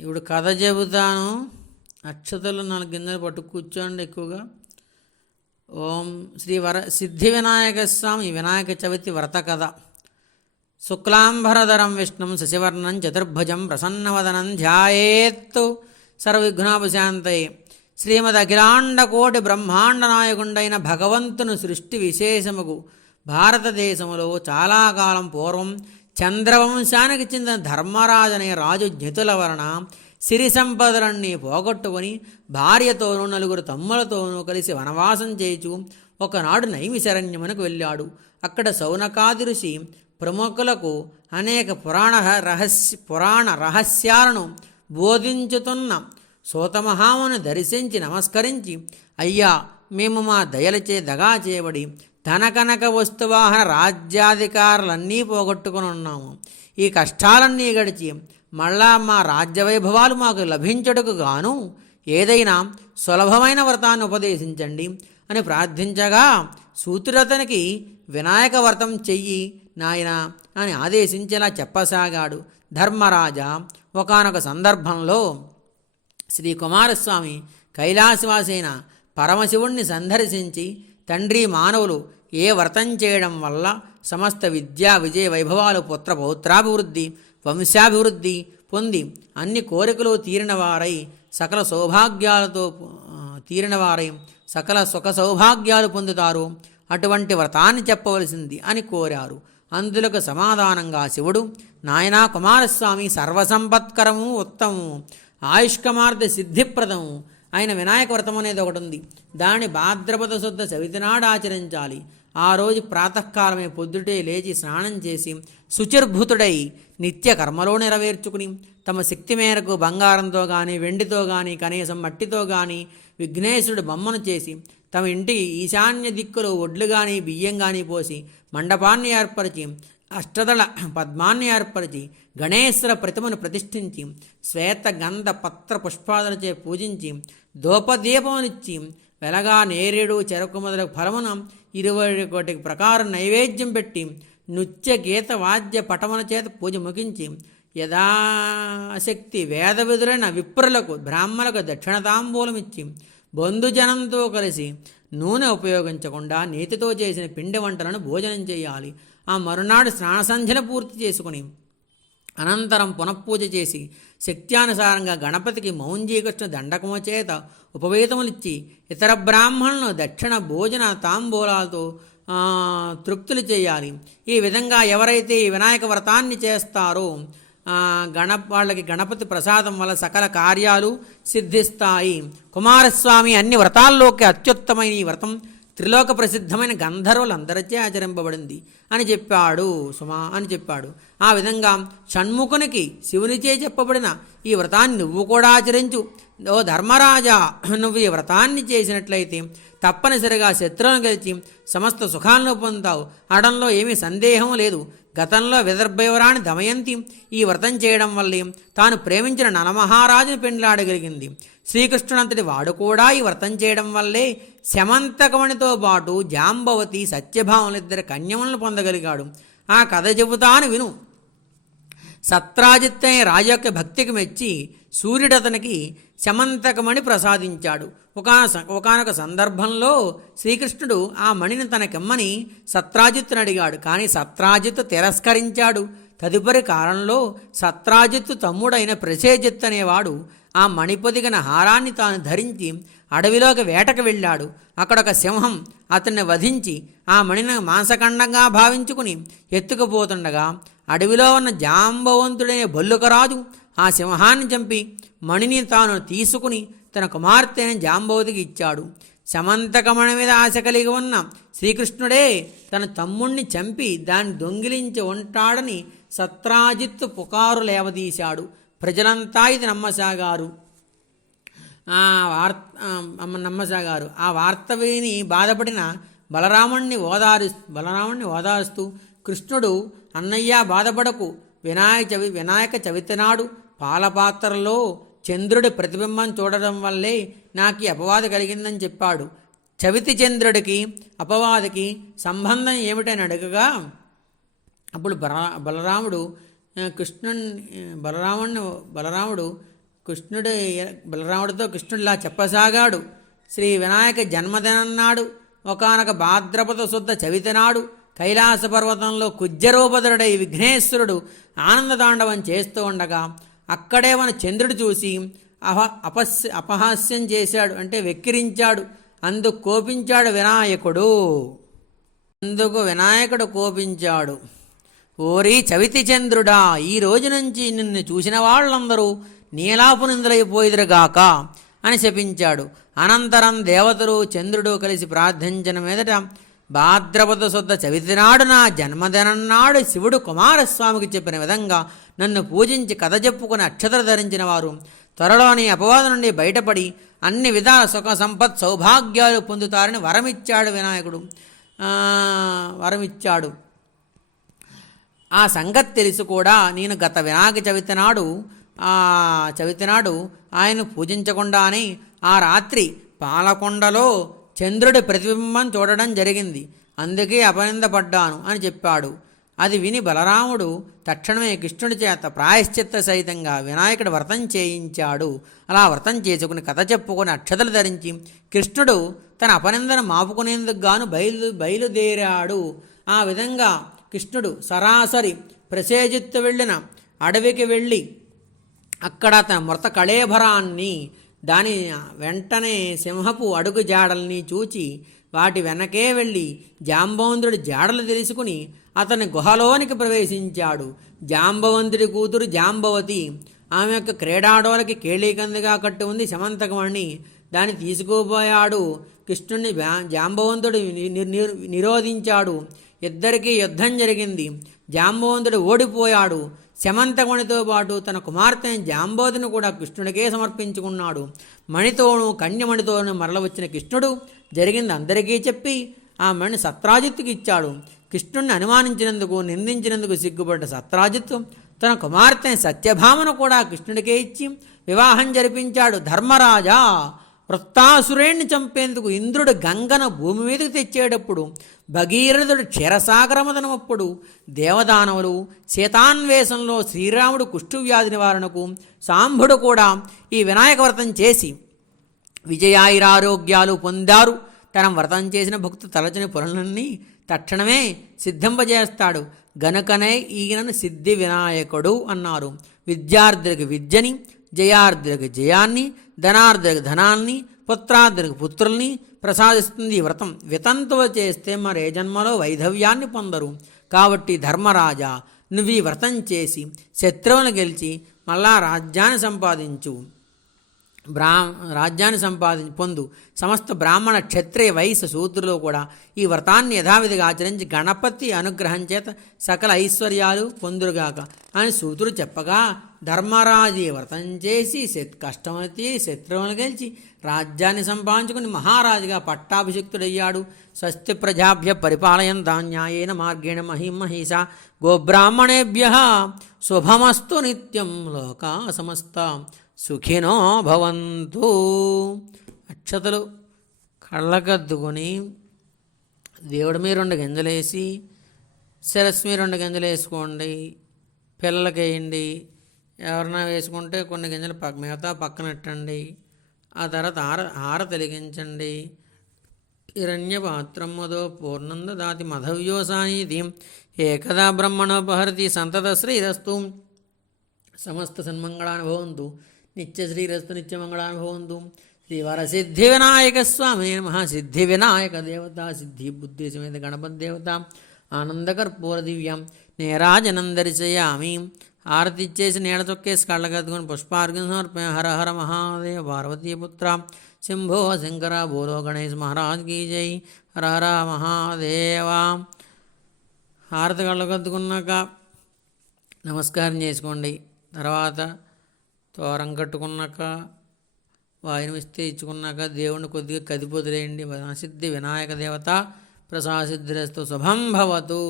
ఇప్పుడు కథ చెబుతాను. అక్షతలు 4 గింజలు పట్టు కూర్చోండి. ఎక్కువగా ఓం శ్రీ సిద్ధి వినాయక స్వామి వినాయక చవితి వ్రత కథ. శుక్లాంబరధరం విష్ణుం శశివర్ణం చతుర్భుజం ప్రసన్నవదనం ధ్యాయేత్తు సర్వవిఘ్నోపశాంతయే. శ్రీమద్ అఖిలాండ కోటి బ్రహ్మాండ నాయకుండైన భగవంతుని సృష్టి విశేషముకు భారతదేశములో చాలా కాలం పూర్వం చంద్రవంశానికి చెందిన ధర్మరాజనే రాజు జ్ఞతుల వలన సిరి సంపదలన్నీ పోగొట్టుకొని భార్యతోనూ 4 తమ్ములతోనూ కలిసి వనవాసం చేయుచు ఒకనాడు నైమిశరణ్యమునకు వెళ్ళాడు. అక్కడ సౌనకాది ఋషి ప్రముఖులకు అనేక పురాణ రహస్యాలను బోధించుతున్న సూతమహాముని దర్శించి నమస్కరించి, అయ్యా, మేము మా దయలచే దగా చేయబడి ధనకనక వస్తువాహన రాజ్యాధికారులన్నీ పోగొట్టుకుని ఉన్నాము. ఈ కష్టాలన్నీ గడిచి మళ్ళా మా రాజ్యవైభవాలు మాకు లభించటకు గాను ఏదైనా సులభమైన వ్రతాన్ని ఉపదేశించండి అని ప్రార్థించగా, సూతురతనికి వినాయక వ్రతం చెయ్యి నాయన అని ఆదేశించేలా చెప్పసాగాడు. ధర్మరాజా ఒకానొక సందర్భంలో శ్రీ కుమారస్వామి కైలాసవాసైన పరమశివుణ్ణి సందర్శించి, తండ్రి, మానవులు ఏ వ్రతం చేయడం వల్ల సమస్త విద్యా విజయ వైభవాలు, పుత్ర పౌత్రాభివృద్ధి, వంశాభివృద్ధి పొంది అన్ని కోరికలు తీరినవారై సకల సుఖ సౌభాగ్యాలు పొందుతారు, అటువంటి వ్రతాన్ని చెప్పవలసింది అని కోరారు. అందులకు సమాధానంగా శివుడు, నాయనా కుమారస్వామి, సర్వసంపత్కరము, ఉత్తమము, ఆయుష్కమార్గ సిద్ధిప్రదము అయిన వినాయక వ్రతం అనేది ఒకటి ఉంది. దాని భాద్రపద శుద్ధ చవితినాడు ఆచరించాలి. ఆ రోజు ప్రాతకాలమే పొద్దుటే లేచి స్నానం చేసి శుచిర్భూతుడై నిత్య కర్మలో నెరవేర్చుకుని తమ శక్తి మేరకు బంగారంతో కానీ, వెండితో కానీ, కనీసం మట్టితో కానీ విఘ్నేశ్వరుడు బొమ్మను చేసి తమ ఇంటికి ఈశాన్య దిక్కులో ఒడ్లు కానీ, బియ్యం కానీ పోసి మండపాన్ని ఏర్పరిచి అష్టదళ పద్మాన్ని ఏర్పరిచి గణేశ్వర ప్రతిమను ప్రతిష్ఠించి శ్వేత గంధ పత్ర పుష్పాదులచే పూజించి ధూపదీపమునిచ్చి వెలగా నేరేడు చెరకు మొదలగు ఫలమున 21 ప్రకారం నైవేద్యం పెట్టి నృత్య గీత వాద్య పటముల చేత పూజ ముగించి యథాశక్తి వేద విధులైన విప్రులకు, బ్రాహ్మణులకు దక్షిణతాంబూలమిచ్చి బంధుజనంతో కలిసి నూనె ఉపయోగించకుండా నేతితో చేసిన పిండి వంటలను భోజనం చేయాలి. ఆ మరునాడు స్నానసంధ్యను పూర్తి చేసుకుని అనంతరం పునఃపూజ చేసి శక్త్యానుసారంగా గణపతికి మౌంజీకృష్ణ దండకము చేత ఉపవేతములిచ్చి ఇతర బ్రాహ్మణులను దక్షిణ భోజన తాంబూలాలతో తృప్తులు చేయాలి. ఈ విధంగా ఎవరైతే ఈ వినాయక వ్రతాన్ని చేస్తారో వాళ్ళకి గణపతి ప్రసాదం వల్ల సకల కార్యాలు సిద్ధిస్తాయి. కుమారస్వామి అన్ని వ్రతాల్లోకి అత్యుత్తమైన ఈ వ్రతం త్రిలోక ప్రసిద్ధమైన గంధర్వులందరిచే ఆచరింపబడింది అని చెప్పాడు. ఆ విధంగా షణ్ముఖునికి శివునిచే చెప్పబడిన ఈ వ్రతాన్ని నువ్వు కూడా ఆచరించు. ఓ ధర్మరాజా, నువ్వు ఈ వ్రతాన్ని చేసినట్లయితే తప్పనిసరిగా శత్రువులను గెలిచి సమస్త సుఖాలను పొందుతావు అనడంలో ఏమీ సందేహం లేదు. గతంలో విదర్భయువరాణి దమయంతి ఈ వ్రతం చేయడం వల్లే తాను ప్రేమించిన నలమహారాజుని పెండ్లాడగలిగింది. శ్రీకృష్ణునంతటి వాడు కూడా ఈ వ్రతం చేయడం వల్లే శమంతకమణితో పాటు జాంబవతి, సత్యభామలిద్దరి కన్యములను పొందగలిగాడు. ఆ కథ చెబుతాను విను. సత్రాజిత్ అనే రాజు యొక్క భక్తికి మెచ్చి సూర్యుడు అతనికి శమంతకమణి ప్రసాదించాడు. ఒకానొక సందర్భంలో శ్రీకృష్ణుడు ఆ మణిని తనకిమ్మని సత్రాజిత్తుని అడిగాడు. కానీ సత్రాజిత్తు తిరస్కరించాడు. తదుపరి కాలంలో సత్రాజిత్తు తమ్ముడైన ప్రసేజిత్ అనేవాడు ఆ మణిపొదిగిన హారాన్ని తాను ధరించి అడవిలోకి వేటకు వెళ్ళాడు. అక్కడొక సింహం అతన్ని వధించి ఆ మణిని మాంసఖండంగా భావించుకుని ఎత్తుకుపోతుండగా అడవిలో ఉన్న జాంబవంతుడైన భల్లుకరాజు ఆ సింహాన్ని చంపి మణిని తాను తీసుకుని తన కుమార్తె అయిన జాంబవతికి ఇచ్చాడు. శమంతకమణి మీద ఆశ కలిగి ఉన్న శ్రీకృష్ణుడే తన తమ్ముణ్ణి చంపి దాన్ని దొంగిలించి ఉంటాడని సత్రాజిత్తు పుకారు లేవదీశాడు. ప్రజలంతా ఇది నమ్మసాగారు. ఆ వార్త విని బాధపడిన బలరాముణ్ణి ఓదారుస్తూ కృష్ణుడు, అన్నయ్య బాధపడకు, వినాయక చవితి నాడు పాలపాత్రలో చంద్రుడి ప్రతిబింబం చూడడం వల్లే నాకు అపవాది కలిగిందని చెప్పాడు. చవితి చంద్రుడికి అపవాదికి సంబంధం ఏమిటని అడగగా అప్పుడు బలరాముడు కృష్ణుడు బలరాముడితో కృష్ణుడిలా చెప్పసాగాడు. శ్రీ వినాయక జన్మదినన్నాడు ఒకానొక భాద్రపద శుద్ధ చవితి నాడు కైలాస పర్వతంలో కుజ్జరూపధరుడై విఘ్నేశ్వరుడు ఆనందతాండవం చేస్తూ ఉండగా అక్కడే మన చంద్రుడు చూసి అపహాస్యం చేశాడు, అంటే వెక్కిరించాడు. అందుకు కోపించాడు వినాయకుడు. కోపించాడు. ఓరి చవితి చంద్రుడా, ఈ రోజు నుంచి నిన్ను చూసిన వాళ్ళందరూ నీలాపు నిందలైపోయిదురుగాక అని శపించాడు. అనంతరం దేవతలు చంద్రుడు కలిసి ప్రార్థించిన మీదట భాద్రపద శుద్ధ చవితి నాడు నా జన్మదినన్నాడు శివుడు కుమారస్వామికి చెప్పిన విధంగా నన్ను పూజించి కథ చెప్పుకుని అక్షతలు ధరించిన వారు త్వరలోని అపవాదం నుండి బయటపడి అన్ని విధాల సుఖ సంపత్ సౌభాగ్యాలు పొందుతారని వరమిచ్చాడు వినాయకుడు. వరమిచ్చాడు. ఆ సంగతి తెలిసి కూడా నేను గత వినాయక చవితి నాడు ఆయన పూజించకుండానే ఆ రాత్రి పాలకొండలో చంద్రుడి ప్రతిబింబం చూడడం జరిగింది. అందుకే అపనిందపడ్డాను అని చెప్పాడు. అది విని బలరాముడు తక్షణమే కృష్ణుడి చేత ప్రాయశ్చిత్త సహితంగా వినాయకుడు వ్రతం చేయించాడు. అలా వ్రతం చేసుకుని కథ చెప్పుకొని అక్షతలు ధరించి కృష్ణుడు తన అపనిందను మాపుకునేందుకు గాను బయలుదేరాడు. ఆ విధంగా కృష్ణుడు సరాసరి ప్రసేజిత్తు వెళ్ళిన అడవికి వెళ్ళి అక్కడ తన మృత కళేభరాన్ని దాని వెంటనే సింహపు అడుగు జాడల్ని చూచి వాటి వెనకే వెళ్ళి జాంబవంతుడి జాడలు తెలుసుకుని అతని గుహలోనికి ప్రవేశించాడు. జాంబవంతుడి కూతురు జాంబవతి, ఆమె యొక్క క్రీడాడోలకి కేళీకందిగా కట్టి ఉంది శమంతకమణి. దాన్ని తీసుకుపోయాడు. కృష్ణుడిని జాంబవంతుడు నిరోధించాడు. ఇద్దరికీ యుద్ధం జరిగింది. జాంబవంతుడు ఓడిపోయాడు. శమంతకమణితో పాటు తన కుమార్తె జాంబవతిని కూడా కృష్ణుడికే సమర్పించుకున్నాడు. మణితోనూ కన్యమణితోనూ మరల వచ్చిన కృష్ణుడు జరిగింది అందరికీ చెప్పి ఆ మణి సత్రాజిత్తుకి ఇచ్చాడు. కృష్ణుడిని అనుమానించినందుకు నిందించినందుకు సిగ్గుపడ్డ సత్రాజిత్తు తన కుమార్తె సత్యభామను కూడా కృష్ణుడికే ఇచ్చి వివాహం జరిపించాడు. ధర్మరాజా, వృత్తాసురేణ్ణి చంపేందుకు ఇంద్రుడు గంగను భూమి మీదకు తెచ్చేటప్పుడు భగీరథుడు క్షీరసాగరమదనమప్పుడు దేవదానవులు సీతాన్వేషంలో శ్రీరాముడు కుష్ఠువ్యాధి నివారణకు సాంబుడు కూడా ఈ వినాయక వ్రతం చేసి విజయాయురారోగ్యాలు పొందారు. తన వ్రతం చేసిన భక్తు తలచని పనులన్నీ తక్షణమే సిద్ధింపజేస్తాడు గనుకనే ఈయనను సిద్ధి వినాయకుడు అన్నారు. విద్యార్థులకు విద్యని, జయార్థులకు జయాన్ని, ధనార్థులకు ధనాన్ని, పుత్రార్థులకు పుత్రుల్ని ప్రసాదిస్తుంది ఈ వ్రతం. వితంతువ చేస్తే మరే జన్మలో వైధవ్యాన్ని పొందరు. కాబట్టి ధర్మరాజా, నువ్వు ఈ వ్రతం చేసి శత్రువులను గెలిచి మళ్ళా రాజ్యాన్ని పొందు. సమస్త బ్రాహ్మణ క్షత్రియ వైశ్య శూద్రులు కూడా ఈ వ్రతాన్ని యథావిధిగా ఆచరించి గణపతి అనుగ్రహం చేత సకల ఐశ్వర్యాలు పొందురుగాక అని సూతుడు చెప్పగా ధర్మరాజు వ్రతం చేసి కష్టమతి శత్రువులను గెలిచి రాజ్యాన్ని సంపాదించుకుని మహారాజుగా పట్టాభిషిక్తుడయ్యాడు. స్వస్తి ప్రజాభ్య పరిపాలయంతాం న్యాయేన మార్గేణ మహిమహీష గోబ్రాహ్మణేభ్యః శుభమస్తు నిత్యం లోకా సమస్తా సుఖినో భవంతు. అక్షతలు కళ్ళకద్దుకొని దేవుడి మీద 2 గింజలేసి శిరస్సు మీద 2 గింజలు వేసుకోండి. పిల్లలకి వేయండి. ఎవరైనా వేసుకుంటే కొన్ని గింజలు మిగతా పక్కనెట్టండి. ఆ తర్వాత హార తొలగించండి. హిరణ్య పాత్రం మదో పూర్ణం దాతి మధవ్యోసానీతి ఏకదా బ్రహ్మణోపహరతి సంతత శ్రీరస్తు. సమస్త సన్మంగళానుభవంతు. నిత్యశ్రీరస్తు నిత్యమంగళానుభవంతు. శ్రీవరసిద్ధి వినాయక స్వామి నమః. సిద్ధి వినాయక దేవత, సిద్ధి బుద్ధి సమేత గణపతి దేవత, ఆనందకర్పూర దివ్యం నేరాజనం దర్శయామి. హారతి ఇచ్చేసి నీడ చొక్కేసి కళ్ళగద్దుకొని పుష్పార్ఘ్యం సమర్పయ. హర హర మహాదేవ పార్వతీపుత్ర శంభో శంకర బోలో గణేష్ మహారాజ్ కీ జై. హర హర మహాదేవ. హారతి కళ్ళగద్దుకున్నాక నమస్కారం చేసుకోండి. తర్వాత తోరం కట్టుకున్నాక వాయుని ఇస్తే ఇచ్చుకున్నాక దేవుణ్ణి కొద్దిగా కదిపొదిలేయండి. సిద్ధి వినాయక దేవత ప్రసాసిద్ధిరస్తు శుభం భవతు.